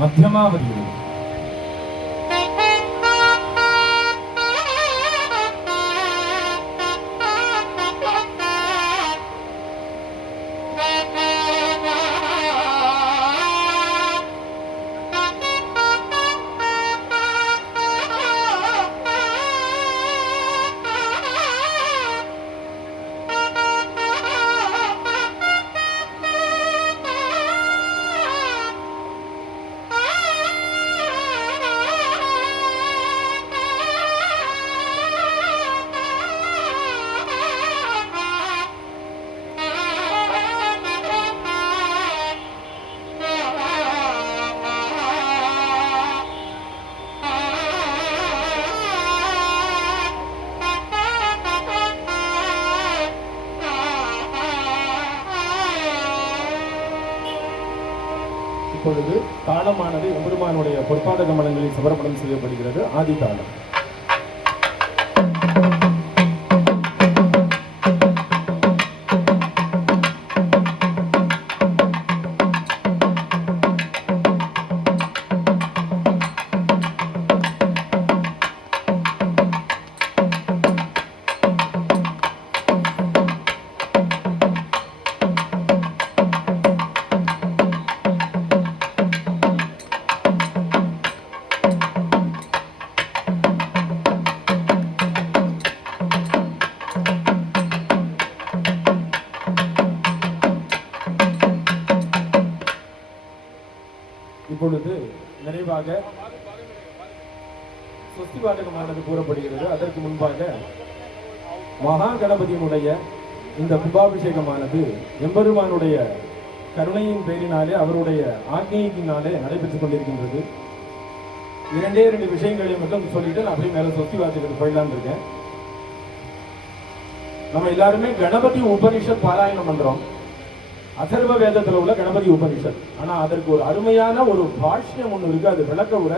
மத்தியமாவதி. இப்பொழுது தாளமானது எம்பெருமானுடைய பொற்பாத கமலங்களில் சமர்ப்பணம் செய்யப்படுகிறது. ஆதி தாளம். இப்பொழுது நிறைவாக சொஸ்தி பாடகமானது கூறப்படுகிறது. அதற்கு முன்பாக மகா கணபதியினுடைய இந்த கும்பாபிஷேகமானது எம்பெருமானுடைய கருணையின் பேரினாலே அவருடைய ஆக்ஞையினாலே நடைபெற்றுக் கொண்டிருக்கின்றது. இரண்டே விஷயங்களையும் மட்டும் சொல்லிட்டு நான் அப்படியே மேல சொஸ்தி வாசிக்கிறது போயிடலான்னு இருக்கேன். நம்ம எல்லாருமே கணபதி உபனிஷத் பாராயணம் பண்றோம். அதர்வ வேதத்துல உள்ள கணபதி உபனிஷத். ஆனா அதற்கு ஒரு அருமையான ஒரு பாஷ்யம் ஒண்ணு இருக்கு. அது விளக்க உர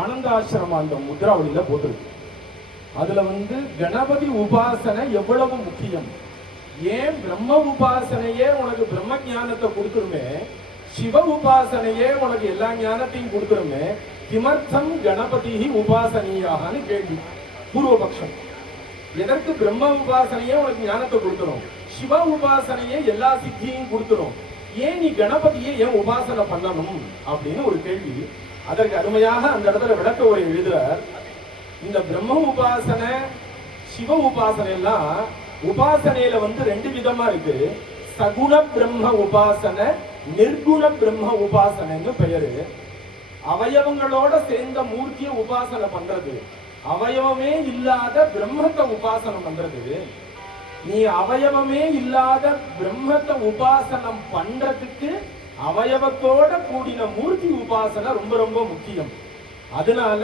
ஆனந்த ஆசிரமம் அந்த முத்ராவளியில போட்டிருக்கு. அதுல கணபதி உபாசனை எவ்வளவு முக்கியம், ஏன் பிரம்ம உபாசனையே உனக்கு பிரம்ம ஞானத்தை கொடுத்துருமே, சிவ உபாசனையே உனக்கு எல்லா ஞானத்தையும் கொடுத்துருமே, கிமர்த்தம் கணபதி உபாசனியாகனு கேள்வி. பூர்வபக்ஷம். எதற்கு பிரம்ம உபாசனையே உனக்கு ஞானத்தை கொடுத்துரும், சிவ உபாசனையே எல்லா சித்தியையும் கொடுத்துரும், ஏன் நீ கணபதியை ஏன் உபாசனை பண்ணணும் அப்படின்னு ஒரு கேள்வி. அதற்கு அருமையாக அந்த இடத்துல விளக்க உரை எழுதுறார். இந்த பிரம்ம உபாசனை சிவ உபாசனை எல்லாம் உபாசனையில ரெண்டு விதமா இருக்கு. சகுண பிரம்ம உபாசனை, நிர்குண பிரம்ம உபாசனைன்னு பெயரு. அவயவங்களோட சேர்ந்த மூர்த்திய உபாசனை பண்றது, அவயவமே இல்லாத பிரம்மத்தை உபாசனை பண்றது. நீ அவயவமே இல்லாத பிரம்மத்தை உபாசனம் பண்றதுக்கு அவயவத்தோட கூடின மூர்த்தி உபாசனை ரொம்ப ரொம்ப முக்கியம். அதனால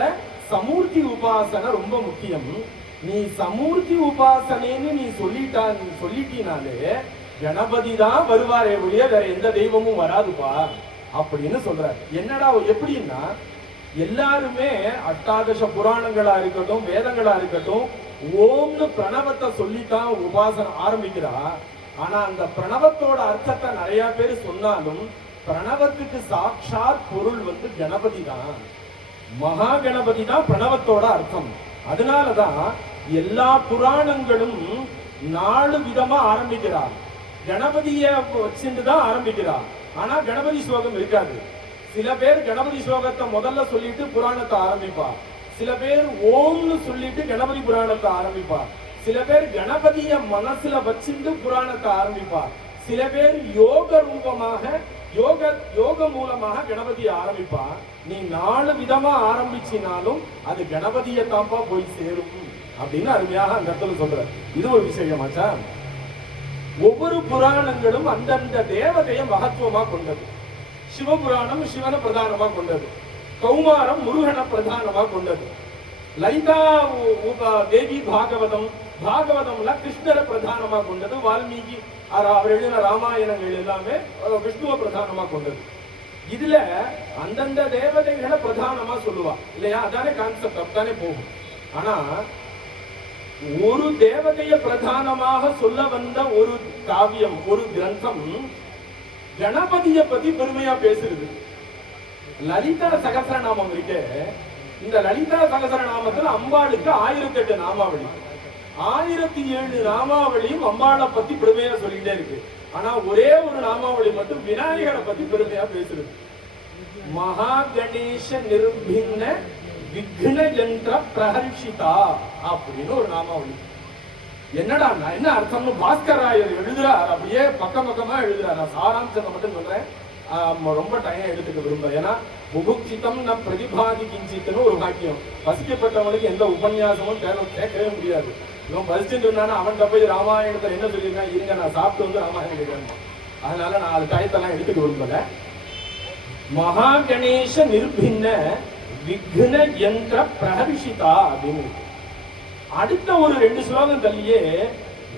சமூர்த்தி உபாசனை ரொம்ப முக்கியம். நீ சமூர்த்தி உபாசனைன்னு நீ சொல்லிட்டினாலே கணபதி தான் வருவாரே ஒழிய வேற எந்த தெய்வமும் வராதுப்பா அப்படின்னு சொல்றாரு. என்னடா எப்படின்னா, எல்லாருமே அஷ்டாதச புராணங்களா இருக்கட்டும், வேதங்களா இருக்கட்டும், ஓம்னு பிரணவத்தை சொல்லித்தான் உபாசனை ஆரம்பிக்கிறா. ஆனா அந்த பிரணவத்தோட அர்த்தத்தை நிறைய பேர் சொன்னாலும் பிரணவத்துக்கு சாட்சாத் பொருள் கணபதி தான், மகா கணபதி தான் பிரணவத்தோட அர்த்தம். அதனாலதான் எல்லா புராணங்களும் 4 விதமா ஆரம்பிக்கிறார். கணபதிய வச்சுட்டு தான் ஆரம்பிக்கிறார். ஆனா கணபதி ஸ்லோகம் இருக்காது. சில பேர் கணபதி ஸ்லோகத்தை முதல்ல சொல்லிட்டு புராணத்தை ஆரம்பிப்பா, சில பேர் ஓம்னு சொல்லிட்டு கணபதி புராணத்தை ஆரம்பிப்பா, சில பேர் கணபதிய மனசுல வச்சுட்டு புராணத்தை ஆரம்பிப்பா, சில பேர் யோக ரூபமாக யோக மூலமாக கணபதியை ஆரம்பிப்பா. நீ 4 விதமா ஆரம்பிச்சினாலும் அது கணபதியை தாப்பா போய் சேரும் அப்படின்னு அருமையாக அந்த இடத்துல சொல்ற. இது ஒரு விஷயமாச்சா. ஒவ்வொரு புராணங்களும் அந்தந்த தேவதைய மகத்துவமா கொண்டது. சிவபுராணம் சிவனை பிரதானமா கொண்டது, கௌமாரம் முருகனை பிரதானமா கொண்டது, லலிதா தேவி பாகவதம்ல கிருஷ்ணரை பிரதானமா கொண்டது, வால்மீகி அவர் எழுதின ராமாயணங்கள் எல்லாமே விஷ்ணுவை பிரதானமா கொண்டது. இதுல அந்தந்த தேவதைகளை பிரதானமா சொல்லுவா இல்லையா, அதானே கான்செப்ட், அப்படித்தானே போகும். ஆனா ஒரு தேவதைய பிரதானமாக சொல்ல வந்த ஒரு காவியம், ஒரு கிரந்தம் கணபதியை பத்தி பெருமையா பேசுறது. லலிதா சகஸ்ரநாமம் இருக்கு. இந்த லலிதா சகஸ்ரநாமத்துல அம்பாளுக்கு 1008 நாமாவளி, 1007 நாமாவளியும் அம்பாளை பத்தி பெருமையா சொல்லிட்டே இருக்கு. ஆனா ஒரே ஒரு நாமாவளி மட்டும் விநாயகரை பத்தி பெருமையா பேசுறது. மகா கணேச நிர்பின்ன விக்ன யந்திர பிரஹர்ஷிதா அப்படின்னு ஒரு நாமாவளி. என்னடா என்ன அர்த்தம்னு பாஸ்கராயர் எழுதுறார், அப்படியே பக்கம் பக்கமா எழுதுறார். நான் சாராம்சத்தை மட்டும் சொல்றேன், ரொம்ப டைம் எடுத்துக்க விரும்ப. ஏன்னா புகுக்ஷிதம் ந பிரதிபாதி கிஞ்சித்துன்னு ஒரு வாக்கியம். பசிக்கப்பட்டவனுக்கு எந்த உபன்யாசமும் கேட்கவே முடியாது. இவன் பசிச்சுட்டு இருந்தானா அவன்கிட்ட போய் ராமாயணத்தை என்ன சொல்லியிருக்கான், இருங்க நான் சாப்பிட்டு வந்து ராமாயணம் கேட்கிறேன். அதனால நான் அது டயத்தெல்லாம் எடுத்துக்க விரும்பல. மகா கணேச நிர்பின்ன விக்ன யந்திர பிரஹர்ஷிதா அப்படின்னு. அடுத்த ஒரு 2 ஸ்லோகம் தள்ளியே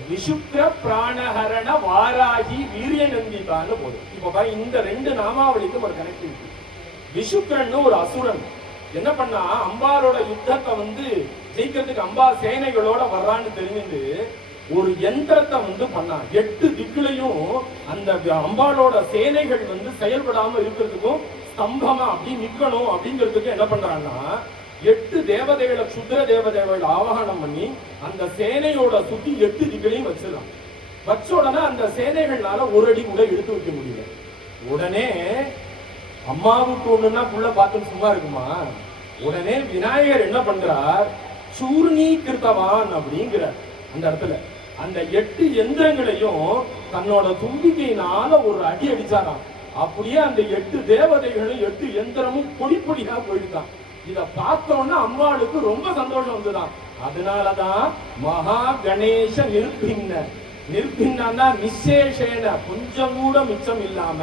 விஷுக்ர பிராணஹரண வாராகி வீரிய நந்திதான்னு போதும். இப்ப இந்த 2 நாமாவளிக்கும் ஒரு கனெக்டிவிட்டி. விஷுக்ரன் ஒரு அசுரன் என்ன பண்ணா, அம்பாலோட யுத்தத்தை ஜெயிக்கிறதுக்கு அம்பா சேனைகளோட வர்றான்னு தெரிஞ்சு ஒரு யந்திரத்தை பண்ணா. 8 திக்குலையும் அந்த அம்பாலோட சேனைகள் செயல்படாம இருக்கிறதுக்கும் ஸ்தம்பமா அப்படி நிக்கணும் அப்படிங்கிறதுக்கு என்ன பண்றான்னா, 8 தேவதைகளை சுத்திர தேவதைகளை ஆவாகனம் பண்ணி அந்த சேனையோட சுத்தி 8 திக்களையும் வச்சிடலாம். வச்ச உடனே அந்த சேனைகள்னால ஒரு அடி கூட எடுத்து வைக்க முடியல. உடனே அம்மாவுக்கு ஒண்ணுன்னா புள்ள பார்த்து சும்மா இருக்குமா? உடனே விநாயகர் என்ன பண்றார், சூர்ணீகிருத்தவான் அப்படிங்கிற அந்த இடத்துல அந்த 8 யந்திரங்களையும் தன்னோட தும்பிக்கையினால ஒரு அடி அடிச்சாராம். அப்படியே அந்த 8 தேவதைகளும் 8 யந்திரமும் பொடி பொடியா போயிட்டான். இத பார்த்தோன்னா அம்பாளுக்கு ரொம்ப சந்தோஷம் வந்துதான். அதனாலதான் மகா கணேச நிர்பின்னா நிசேஷேன கொஞ்சம் கூட மிச்சம் இல்லாம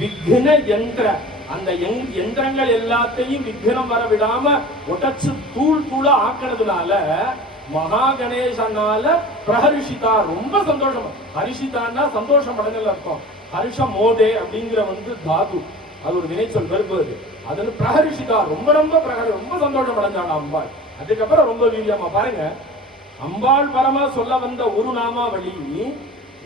விக்ன யந்திர அந்த யந்திரங்கள் எல்லாத்தையும் விக்னம் வர விடாம உடைச்சு தூள் தூளா ஆக்கினதுனால மகா கணேசனால பிரஹர்ஷிதா ரொம்ப சந்தோஷம். ஹரிஷிதான்னா சந்தோஷம் அடைஞ்சல் அர்த்தம். ஹர்ஷ மோதே அப்படிங்கிற தாது, அது ஒரு வினைச்சொல் வருவது. அதுல பிரஹர்ஷிதா ரொம்ப ரொம்ப சந்தோஷம் அடைஞ்சாங்க அம்பாள். அதுக்கப்புறம் ரொம்ப வீரியமா பாருங்க, அம்பாள் பரமா சொல்ல வந்த ஒரு நாமாவளி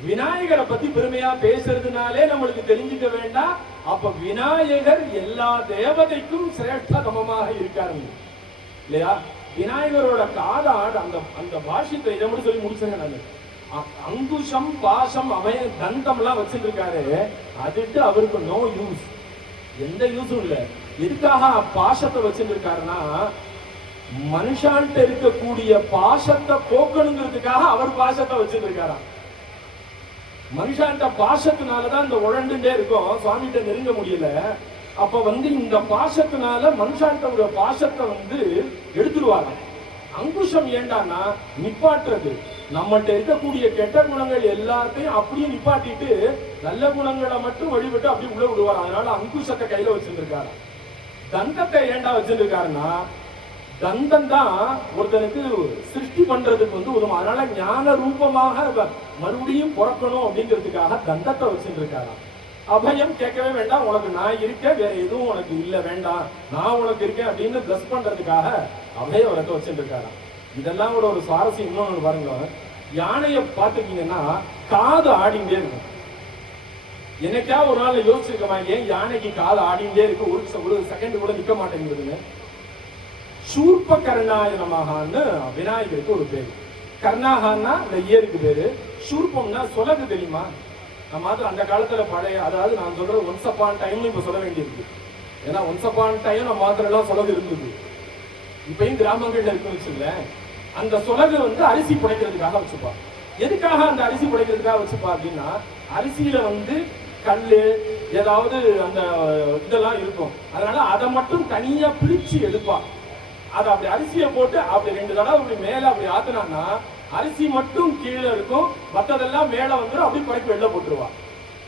விநாயகரை பத்தி பெருமையா பேசுறதுனாலே நம்மளுக்கு தெரிஞ்சுக்க வேண்டாம். அப்ப விநாயகர் எல்லா தேவதைக்கும் சிரேஷ்டதமமாக இருக்காரு இல்லையா? விநாயகரோட காதாடு அந்த பாஷ்யத்தை இதை மட்டும் சொல்லி முடிச்சுங்க. அங்குஷம் பாசம் அபய தந்தம் எல்லாம் வச்சிருக்காரு. அதுக்கு அவருக்கு நோ யூஸ், எந்த யூஸும் இல்ல. எதுக்காக பாசத்தை வச்சிருக்காருன்னா, மனுஷான்ட்ட இருக்கக்கூடிய பாசத்தை போக்கணுங்கிறதுக்காக அவர் பாசத்தை வச்சிருக்காராம். மனுஷான்ட்ட பாசத்தினாலதான் இந்த உழண்டுட்டே இருக்கும், சுவாமிகிட்ட நெருங்க முடியல. அப்ப இந்த பாசத்தினால மனுஷான்ட்ட ஒரு பாசத்தை எடுத்துருவாராம். அங்குஷம் ஏண்டானா நிப்பாட்டுறது. நம்மகிட்ட இருக்கக்கூடிய கெட்ட குணங்கள் எல்லாத்தையும் அப்படியே நிப்பாட்டிட்டு நல்ல குணங்களை மட்டும் வழிபட்டு அப்படி உள்ள விடுவார். அதனால அங்குஷத்தை கையில வச்சிருக்காரு. தந்தத்தை ஏண்டா வச்சிருக்காருன்னா, தந்தம் தான் ஒருத்தனுக்கு சிருஷ்டி பண்றதுக்கு உதவும். அதனால ஞான ரூபமாக மறுபடியும் பிறக்கணும் அப்படிங்கிறதுக்காக தந்தத்தை வச்சிருக்காராம். அபயம் கேட்கவே வேண்டாம், உனக்கு நான் இருக்கேன், வேற எதுவும் உனக்கு இல்ல வேண்டாம், நான் உனக்கு இருக்கேன் அப்படின்னு பிளஸ் பண்றதுக்காக அபய வரத்தை வச்சிருக்காராம். இதெல்லாம் கூட ஒரு சுவாரஸ்யம் இன்னொன்னு பாருங்க. யானைய பாத்துக்கீங்கன்னா காது ஆடிண்டே இருக்கும். என்னைக்கா ஒரு நாள் யோசிச்சிருக்கமா, ஏன் யானைக்கு காது ஆடிண்டே இருக்கு, ஒரு செகண்ட் கூட நிக்க மாட்டேங்குதுன்னு? சூர்ப கர்ணாய நமகான்னு விநாயகருக்கு ஒரு பேரு. கர்ணாகான்னா இந்த இயருக்கு பேரு. சூர்பம்னா சொலகு தெரியுமா? நம்ம அந்த காலத்துல பழைய, அதாவது நான் சொல்றது ஒன்ஸ் அப்பான் டைம் இப்ப சொல்ல வேண்டியிருக்கு. ஏன்னா ஒன்ஸ் அப்பான் டைம் நம்ம மாத்திரம் எல்லாம் சொலகு இருந்தது, இப்பயும் கிராமங்கள்ல இருக்குன்னு வச்சுல. அந்த சொலகு அரிசி புடைக்கிறதுக்காக வச்சுப்பா. எதுக்காக அந்த அரிசி புடைக்கிறதுக்காக வச்சுப்பா அப்படின்னா, அரிசியில கல்லு ஏதாவது அந்த இதெல்லாம் இருக்கும். அதனால அதை மட்டும் தனியா பிரிச்சு எடுப்பா. அதை அப்படி அரிசியை போட்டு அப்படி 2 தடவை அப்படி மேல அப்படி ஆத்துனான்னா அரிசி மட்டும் கீழே இருக்கும், மற்றதெல்லாம் மேல வந்துடும். அப்படி குறைக்கு வெளில போட்டுருவா.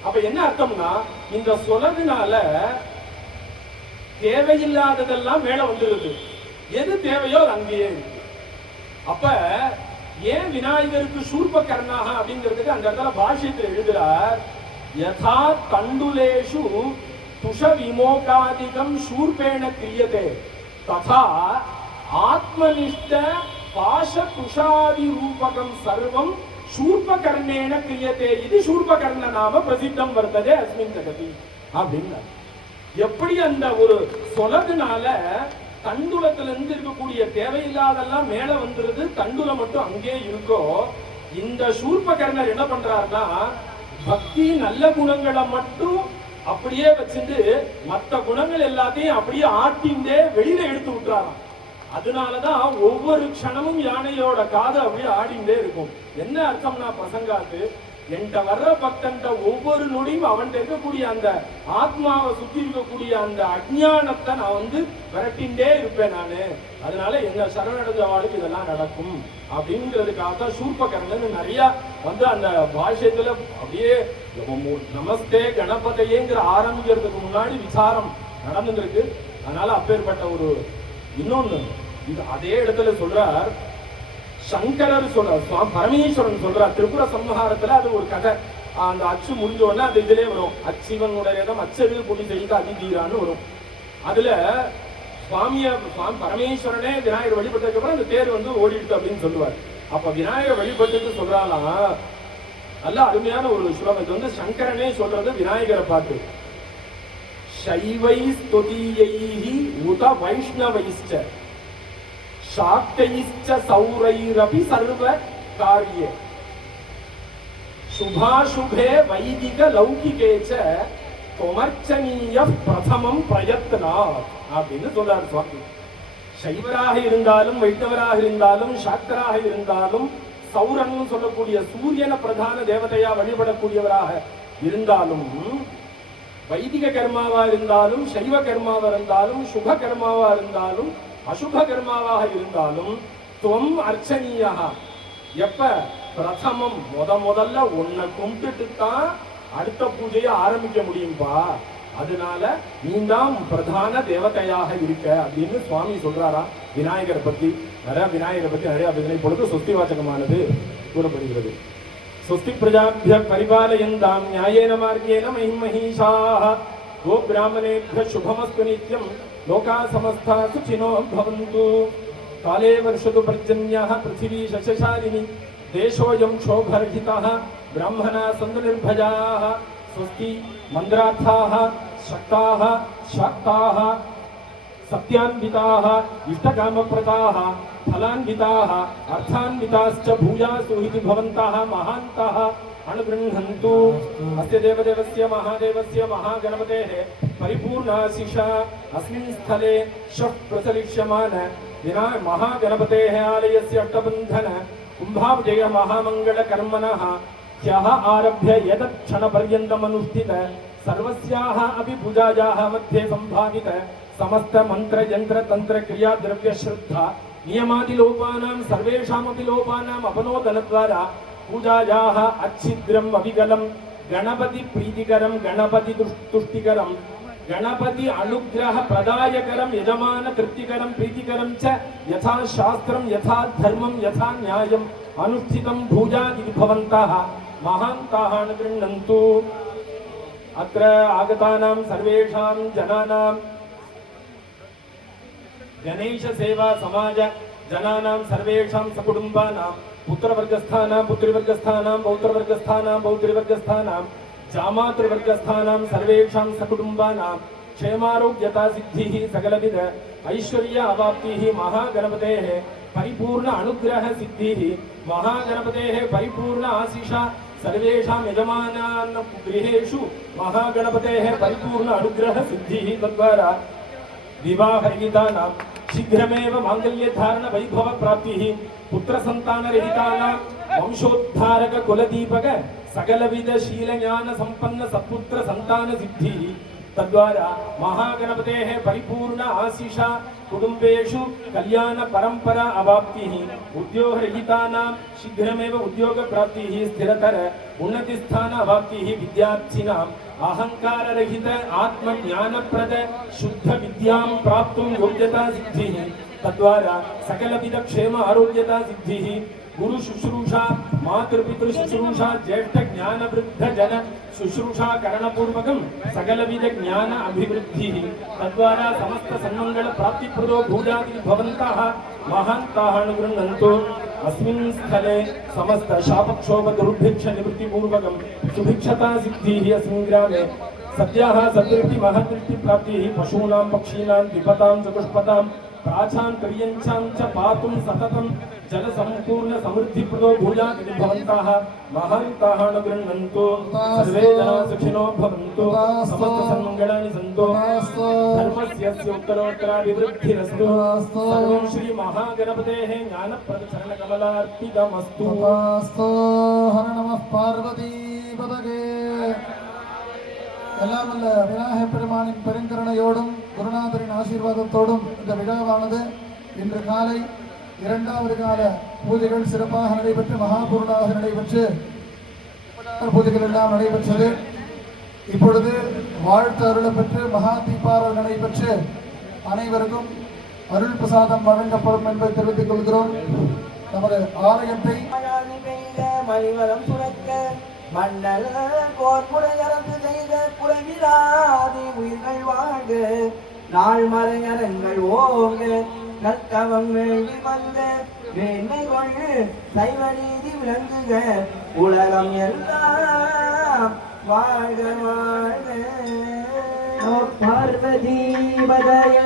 அப்ப என்ன அர்த்தம்னா, இந்த சொலகுனால தேவையில்லாததெல்லாம் மேல வந்துருது, எது தேவையோ அங்கேயே இருக்கு. அப்ப ஏன் விநாயகருக்கு சூர்ப கர்ணாக அப்படிங்கிறதுக்கு அந்த இடத்துல பாஷ்யத்தில் எழுதுறார், யதா தண்டுலேஷு துஷ விமோகாதிகம் சூர்பேண கிரியதே ததா ஆத்மனிஷ்ட பாஷ துஷாதி ரூபகம் சர்வம் சூர்பகர்ணேன கிரியதே. இது சூர்பகர்ண நாம பிரசித்தம் வர்த்ததே அஸ்மின் ஜகதி அப்படின்னா. எப்படி அந்த ஒரு சொலகுனால தண்டுலத்துல இருந்து இருக்கக்கூடிய தேவையில்லாதெல்லாம் மேல வந்துருது, தண்டுலம் மட்டும் அங்கே இருக்கோ, இந்த சூர்பகர்ணர் என்ன பண்றாருன்னா பக்தி நல்ல குணங்களை மட்டும் அப்படியே வச்சுட்டு மற்ற குணங்கள் எல்லாத்தையும் அப்படியே ஆட்டிண்டே வெளியில எடுத்து விட்டுறாராம். அதனாலதான் ஒவ்வொரு க்ஷணமும் யானையோட காது அப்படியே ஆடிண்டே இருக்கும். என்ன அர்த்தம்னா பசங்காக்கு என்கிட்ட வர்ற பக்தன்ட்ட ஒவ்வொரு நொடியும் அவன்கிட்ட இருக்கக்கூடிய அந்த ஆத்மாவை சுத்தி இருக்கக்கூடிய அந்த அஜ்ஞானத்தை நான் வந்து விரட்டிண்டே இருப்பேன் நானு. அதனால எங்க சரணடைஞ்சவாளுக்கு இதெல்லாம் நடக்கும் அப்படிங்கிறதுக்காக தான் சூர்பகர்ணன் நிறைய வந்து அந்த பாஷ்யத்துல அப்படியே நமஸ்தே கணபதையேங்கிற ஆரம்பிக்கிறதுக்கு முன்னாடி விசாரம் நடந்துருக்கு. அதனால அப்பேற்பட்ட ஒரு இன்னொன்னு இது அதே இடத்துல சொல்றார் சங்கரர் சொல்றார், பரமேஸ்வரன் சொல்றார் திரிபுர சம்ஹாரத்துல. அது ஒரு கதை, அந்த அச்சு முடிஞ்ச உடனே அந்த இதுலயே வரும், அச்சிவனுடையதம் அச்சது பொடி செய்த அதிதீரான்னு வரும். அதுல பரமேஸ்வரனே விநாயகர் வழிபட்டதுக்கு அப்புறம் அந்த தேர் வந்து ஓடிடுது அப்படின்னு சொல்லுவார். அப்ப விநாயகர் வழிபட்டுட்டு சொல்றாலாம், நல்ல அருமையான ஒரு ஸ்லோகம். இது வந்து சங்கரனே சொல்றது விநாயகரை பார்த்து, சைவை ஸ்துதியைஹி உத வைஷ்ணவைஷ்ச சாக்தைஷ்ச சௌரைரபி சர்வ கார்யே சுபாசுபே வைதிக லௌகிகேச்ச தொமர்ச்சனீய பிரதமம் பிரயத்னா அப்படின்னு சொல்றாரு சுவாமி. சைவராக இருந்தாலும் வைஷ்ணவராக இருந்தாலும் சாக்தராக இருந்தாலும் சௌரன் சொல்லக்கூடிய சூரியன பிரதான தேவதையா வழிபடக்கூடியவராக இருந்தாலும் வைதிக கர்மாவா இருந்தாலும் சைவ கர்மாவா இருந்தாலும் சுப கர்மாவா இருந்தாலும் அசுப கர்மாவாக இருந்தாலும் துவம் அர்ச்சனீயா எப்ப பிரதமம் முதல்ல உன்னை கும்பிட்டு தான் அடுத்த பூஜையை ஆரம்பிக்க முடியும்பா. அதனால நீதான் பிரதான தேவதையாக இருக்க அப்படின்னு சுவாமி சொல்றாரா விநாயகரை பத்தி. விநாயகரை பத்தி நிறைய அபிநய பொழுது சொஸ்தி வாசகமானது கூறப்படுகிறது. स्वस्ति प्रजाभ्यः परिपालयन्तां न्यायेन मार्गेण महिमहीषाः गोब्राह्मणेभ्यः शुभमस्तु नित्यं लोकाः समस्ताः सुखिनो भवन्तु। काले वर्षतु पर्जन्यः पृथिवी शशशालिनी देशोऽयं क्षोभरहितः ब्राह्मणाः सन्तु निर्भयाः। स्वस्ति मन्द्रार्थाः शक्ताः शाक्ताः सत्यान्विताः इष्टकामप्रदाः फलान्विताः अर्थान्विताश्च भूयासु इति भवन्तः महान्तः अनुगृह्णन्तु। अस्य देवदेवस्य महादेवस्य महागणपतेः परिपूर्णाशिषा अस्मिन् स्थले श्वः प्रचलिष्यमान महागणपतेः आलयस्य अष्टबन्धन कुम्भाब्जय महामङ्गलकर्मणः ह्यः आरभ्य एतत् क्षणपर्यन्तमनुष्ठित सर्वस्याः अपि पूजायाः मध्ये सम्भावित समस्त मंत्र यंत्र तंत्र क्रिया द्रव्य श्रद्धा नियमादिलोपानां सर्वेषामपि लोपानां अपनोदनद्वारा पूजायाः अच्छिद्रम् अविकलं गणपति प्रीतिकरं गणपति तुष्टिकरं गणपति अनुग्रह प्रदायकरं यजमान तृप्तिकरं प्रीतिकरं च यथा शास्त्रं यथा धर्मं यथा न्यायम् अनुष्ठितं भूयादि भवन्तः महान्ताः अनुगृह्णन्तु। अत्र आगतानां सर्वेषां जनानां गणेश सेवा समाज जनानां सर्वेषां सकुटुम्बानां पुत्रवर्गस्थानां पुत्रीवर्गस्थानां पौत्रवर्गस्थानां पौत्रीवर्गस्थानां जामातृवर्गस्थानां सर्वेषां सकुटुम्बानां क्षेमारोग्यता सिद्धिः सकलविध ऐश्वर्य अवाप्तिः महागणपतेः परिपूर्ण अनुग्रह सिद्धिः महागणपतेः परिपूर्ण आशिषा सर्वेषां यजमानानां गृहेषु महागणपतेः परिपूर्ण अनुग्रह सिद्धिः तद्वारा विवाहरहितानां शीघ्रमेव मांगल्यधारण वैभव प्राप्तिः पुत्रसन्तानरहितानां वंशोद्धारक कुलदीपक सकलविध शीलज्ञान संपन्न सत्पुत्र संतान सिद्धिः तद्वारा महागणपतेः परिपूर्ण आशिषा कुटुम्बेषु कल्याण परंपरा अवाप्तिः उद्योगरहितानां शीघ्रमेव उद्योग प्राप्तिः स्थिरतर उन्नति स्थान अवाप्तिः विद्यार्थिनां अहंकार रहित आत्मज्ञानप्रद शुद्ध विद्यां प्राप्तुं योग्यता सिद्धिः तद्वारा सकलविध क्षेम आरोग्यता सिद्धिः गुरु शुश्रूषा मातृपितृ शुश्रूषा ज्येष्ठ ज्ञान वृद्ध जन शुश्रूषा करणपूर्वकं सकलविध ज्ञान अभिवृद्धिः तद्वारा समस्त सन्मंगल प्राप्तिप्रदो भूयादि भवन्तः महान्ताः अनुगृह्णन्तु। अस्मिन् स्थले समस्त शापक्षोभ दुर्भिक्ष निवृत्ति पूर्वकं सुभिक्षता सिद्धिः अस्मिन् ग्रामे सद्याः सद्वृष्टि महद्वृष्टि प्राप्तिः पशूनां पक्षीणां द्विपदां चतुष्पदां प्राचां पर्यञ्चां च पातुं सततं जलसम्पूर्ण समृद्धिप्रदो भूयात् इति भवन्तः महान्ताः न गृह्णन्तु सर्वे जनाः सुखिनो भवन्तु समस्तसन्मङ्गलानि सन्तु धर्मस्य उत्तरोत्तराभिवृद्धिरस्तु सर्वं श्री महागणपतेः ज्ञानप्रदचरणकमलार्पितमस्तु। हर नमः पार्वती पदगे எல்லாம் வல்ல விநாயகப் பெருமானின் பெருங்கருணையோடும் குருநாதரின் ஆசீர்வாதத்தோடும் இந்த விழாவானது இன்று காலை இரண்டாவது கால பூஜைகள் சிறப்பாக நடைபெற்று மகாபூர்ணாக நடைபெற்று பூஜைகள் எல்லாம் நடைபெற்றது. இப்பொழுது வாழ்த்து அருள் பெற்று மகா தீபாரல் நடைபெற்று அனைவருக்கும் அருள் பிரசாதம் வழங்கப்படும் என்பதை தெரிவித்துக் கொள்கிறோம். நமது ஆலயத்தை மணிவரம் சுரக்க மன்னல் கோர்முறையரசு செய்த குறைவிலாதி உயிர்கள் வாழ்க நாள் மறையரங்கள் ஓங்க கற்கவம் வேள்வி வந்த வேண்மை கொண்டு சைவ நீதி விளங்குக உலகம் எல்லாம் வாழ்க வாழ்க பார்வதி பதய